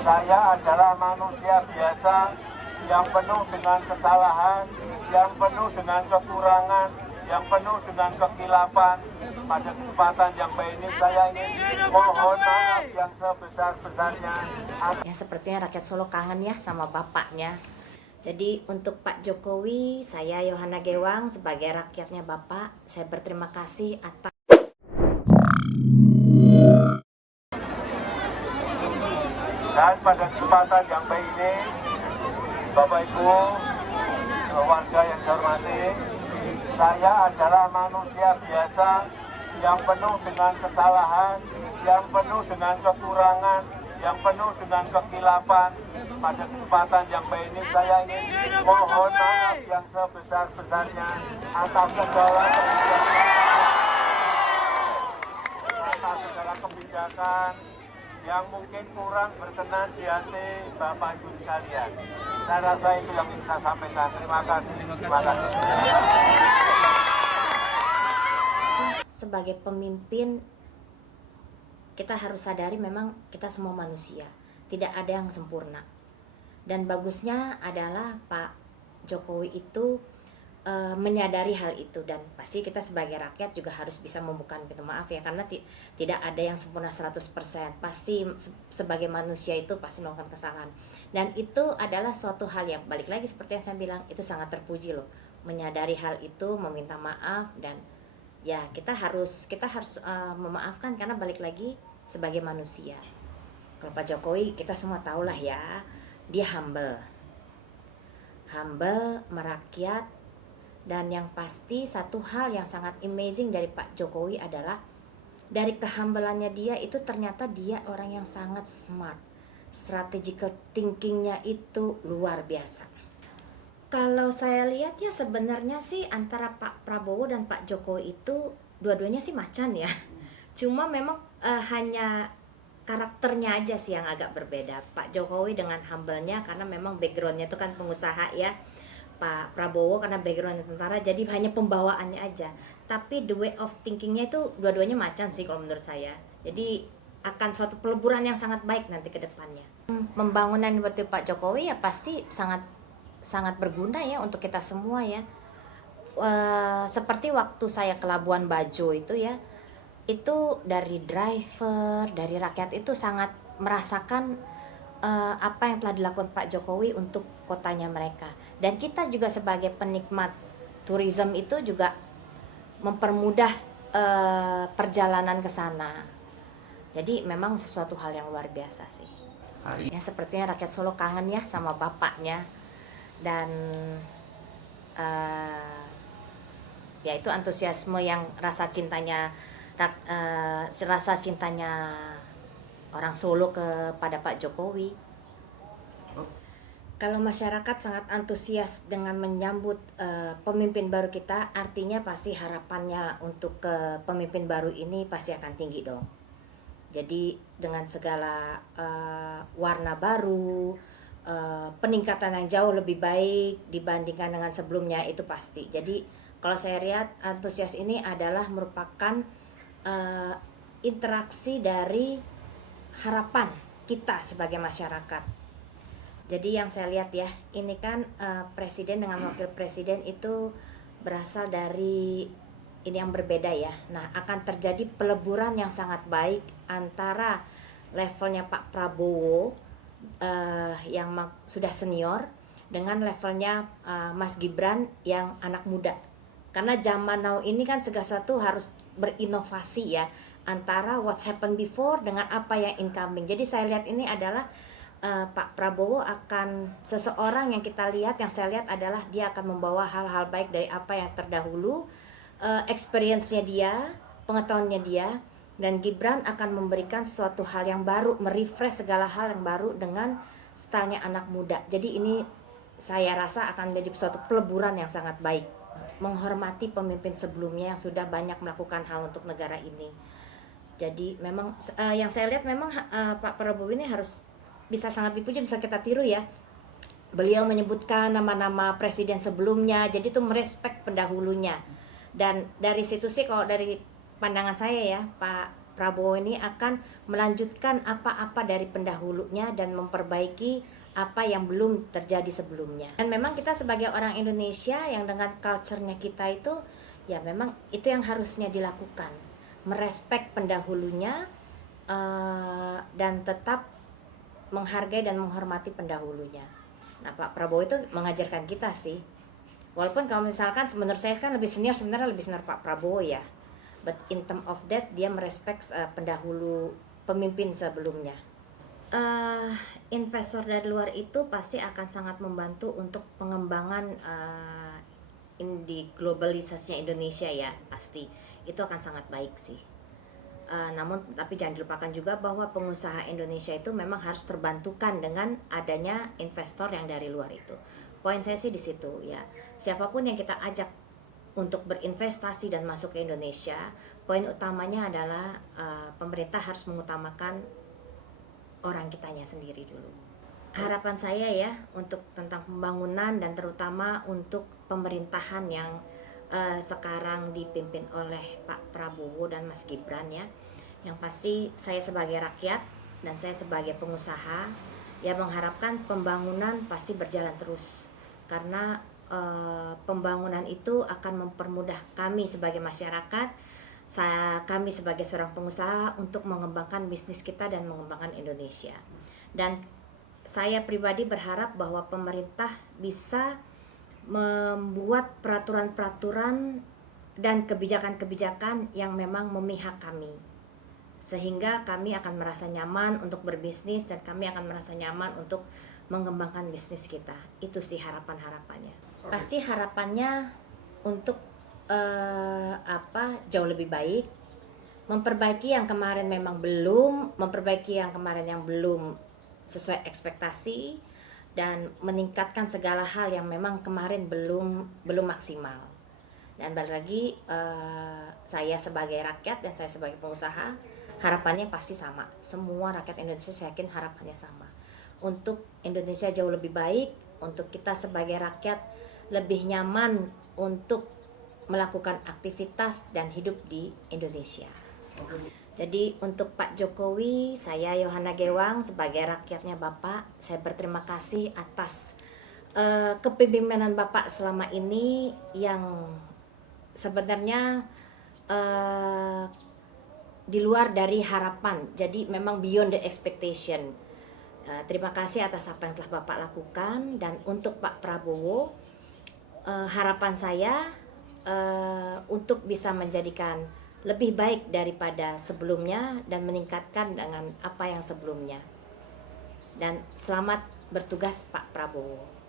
Saya adalah manusia biasa yang penuh dengan kesalahan, yang penuh dengan kekurangan, yang penuh dengan kekilapan. Pada kesempatan yang baik ini saya ingin mohon maaf yang sebesar-besarnya. Ya, sepertinya rakyat Solo kangen ya sama bapaknya. Jadi untuk Pak Jokowi, saya Yohana Gewang sebagai rakyatnya Bapak, saya berterima kasih atas Dan pada kesempatan yang baik ini, Bapak Ibu, warga yang saya hormati, saya adalah manusia biasa yang penuh dengan kesalahan, yang penuh dengan kekurangan, yang penuh dengan kekilapan. Pada kesempatan yang baik ini saya ingin mohon maaf yang sebesar-besarnya atas segala kebijakan yang mungkin kurang berkenan di hati Bapak Ibu sekalian. Saya rasa itu yang ingin saya sampaikan. Terima kasih. Terima kasih. sebagai pemimpin kita harus sadari memang kita semua manusia, tidak ada yang sempurna. Dan bagusnya adalah Pak Jokowi itu menyadari hal itu, dan pasti kita sebagai rakyat juga harus bisa membuka pintu maaf ya, karena tidak ada yang sempurna 100%. Pasti sebagai manusia itu pasti melakukan kesalahan. Dan itu adalah suatu hal yang balik lagi seperti yang saya bilang, itu sangat terpuji loh. Menyadari hal itu, meminta maaf, dan ya kita harus memaafkan karena balik lagi sebagai manusia. Kalau Pak Jokowi kita semua tahulah ya, dia humble merakyat. Dan yang pasti satu hal yang sangat amazing dari Pak Jokowi adalah dari kehambelannya dia itu ternyata dia orang yang sangat smart. Strategical thinkingnya itu luar biasa. Kalau saya lihat ya sebenarnya sih antara Pak Prabowo dan Pak Jokowi itu dua-duanya sih macan ya. Cuma memang hanya karakternya aja sih yang agak berbeda. Pak Jokowi dengan humble-nya karena memang background-nya itu kan pengusaha ya. Pak Prabowo karena background tentara, jadi hanya pembawaannya aja. Tapi the way of thinkingnya itu dua-duanya macan sih kalau menurut saya. Jadi akan suatu peleburan yang sangat baik nanti ke depannya. Pembangunan buat Pak Jokowi ya pasti sangat berguna ya untuk kita semua ya. Seperti waktu saya ke Labuan Bajo itu ya, itu dari driver, dari rakyat itu sangat merasakan apa yang telah dilakukan Pak Jokowi untuk kotanya mereka. Dan kita juga sebagai penikmat tourism itu juga mempermudah perjalanan ke sana. Jadi memang sesuatu hal yang luar biasa sih. Ya sepertinya rakyat Solo kangen ya sama bapaknya. Dan ya itu antusiasme yang rasa cintanya orang Solo kepada Pak Jokowi. Kalau masyarakat sangat antusias dengan menyambut pemimpin baru kita, artinya pasti harapannya untuk ke pemimpin baru ini pasti akan tinggi dong. Jadi dengan segala warna baru, peningkatan yang jauh lebih baik dibandingkan dengan sebelumnya itu pasti. Jadi kalau saya lihat antusias ini adalah merupakan interaksi dari harapan kita sebagai masyarakat. Jadi yang saya lihat ya, ini kan presiden dengan wakil presiden itu berasal dari ini yang berbeda ya. Nah, akan terjadi peleburan yang sangat baik antara levelnya Pak Prabowo yang sudah senior dengan levelnya Mas Gibran yang anak muda. Karena zaman now ini kan segala sesuatu harus berinovasi ya, antara what's happened before dengan apa yang incoming. Jadi saya lihat ini adalah Pak Prabowo akan seseorang yang kita lihat, yang saya lihat adalah dia akan membawa hal-hal baik dari apa yang terdahulu, experience-nya dia, pengetahuannya dia. Dan Gibran akan memberikan suatu hal yang baru, merefresh segala hal yang baru dengan stylenya anak muda. Jadi ini saya rasa akan menjadi suatu peleburan yang sangat baik, menghormati pemimpin sebelumnya yang sudah banyak melakukan hal untuk negara ini. Jadi memang yang saya lihat memang Pak Prabowo ini harus bisa sangat dipuji, bisa kita tiru ya. Beliau menyebutkan nama-nama presiden sebelumnya, jadi itu merespek pendahulunya. Dan dari situ sih kalau dari pandangan saya ya, Pak Prabowo ini akan melanjutkan apa-apa dari pendahulunya dan memperbaiki apa yang belum terjadi sebelumnya. Dan memang kita sebagai orang Indonesia yang dengan culture-nya kita itu, ya memang itu yang harusnya dilakukan. Merespek pendahulunya dan tetap menghargai dan menghormati pendahulunya. Nah, Pak Prabowo itu mengajarkan kita sih. Walaupun kalau misalkan menurut saya kan sebenarnya lebih senior Pak Prabowo ya. But in term of that dia merespek pendahulu pemimpin sebelumnya. Investor dari luar itu pasti akan sangat membantu untuk pengembangan di globalisasinya Indonesia ya, pasti itu akan sangat baik sih. Namun tapi jangan dilupakan juga bahwa pengusaha Indonesia itu memang harus terbantukan dengan adanya investor yang dari luar itu. Poin saya sih di situ ya. Siapapun yang kita ajak untuk berinvestasi dan masuk ke Indonesia, poin utamanya adalah pemerintah harus mengutamakan orang kitanya sendiri dulu. Harapan saya ya untuk tentang pembangunan dan terutama untuk pemerintahan yang sekarang dipimpin oleh Pak Prabowo dan Mas Gibran ya. Yang pasti saya sebagai rakyat dan saya sebagai pengusaha ya mengharapkan pembangunan pasti berjalan terus. Karena pembangunan itu akan mempermudah kami sebagai masyarakat, kami sebagai seorang pengusaha untuk mengembangkan bisnis kita dan mengembangkan Indonesia. Dan saya pribadi berharap bahwa pemerintah bisa membuat peraturan-peraturan dan kebijakan-kebijakan yang memang memihak kami, sehingga kami akan merasa nyaman untuk berbisnis dan kami akan merasa nyaman untuk mengembangkan bisnis kita. Itu sih harapannya. Pasti harapannya untuk jauh lebih baik, memperbaiki yang kemarin belum sesuai ekspektasi, dan meningkatkan segala hal yang memang kemarin belum maksimal. Dan balik lagi saya sebagai rakyat dan saya sebagai pengusaha, harapannya pasti sama. Semua rakyat Indonesia saya yakin harapannya sama. Untuk Indonesia jauh lebih baik, untuk kita sebagai rakyat lebih nyaman untuk melakukan aktivitas dan hidup di Indonesia. Jadi untuk Pak Jokowi, saya Yohana Gewang sebagai rakyatnya Bapak, saya berterima kasih atas kepemimpinan Bapak selama ini yang sebenarnya di luar dari harapan. Jadi memang beyond the expectation. Terima kasih atas apa yang telah Bapak lakukan. Dan untuk Pak Prabowo, harapan saya untuk bisa menjadikan lebih baik daripada sebelumnya dan meningkatkan dengan apa yang sebelumnya. Dan selamat bertugas Pak Prabowo.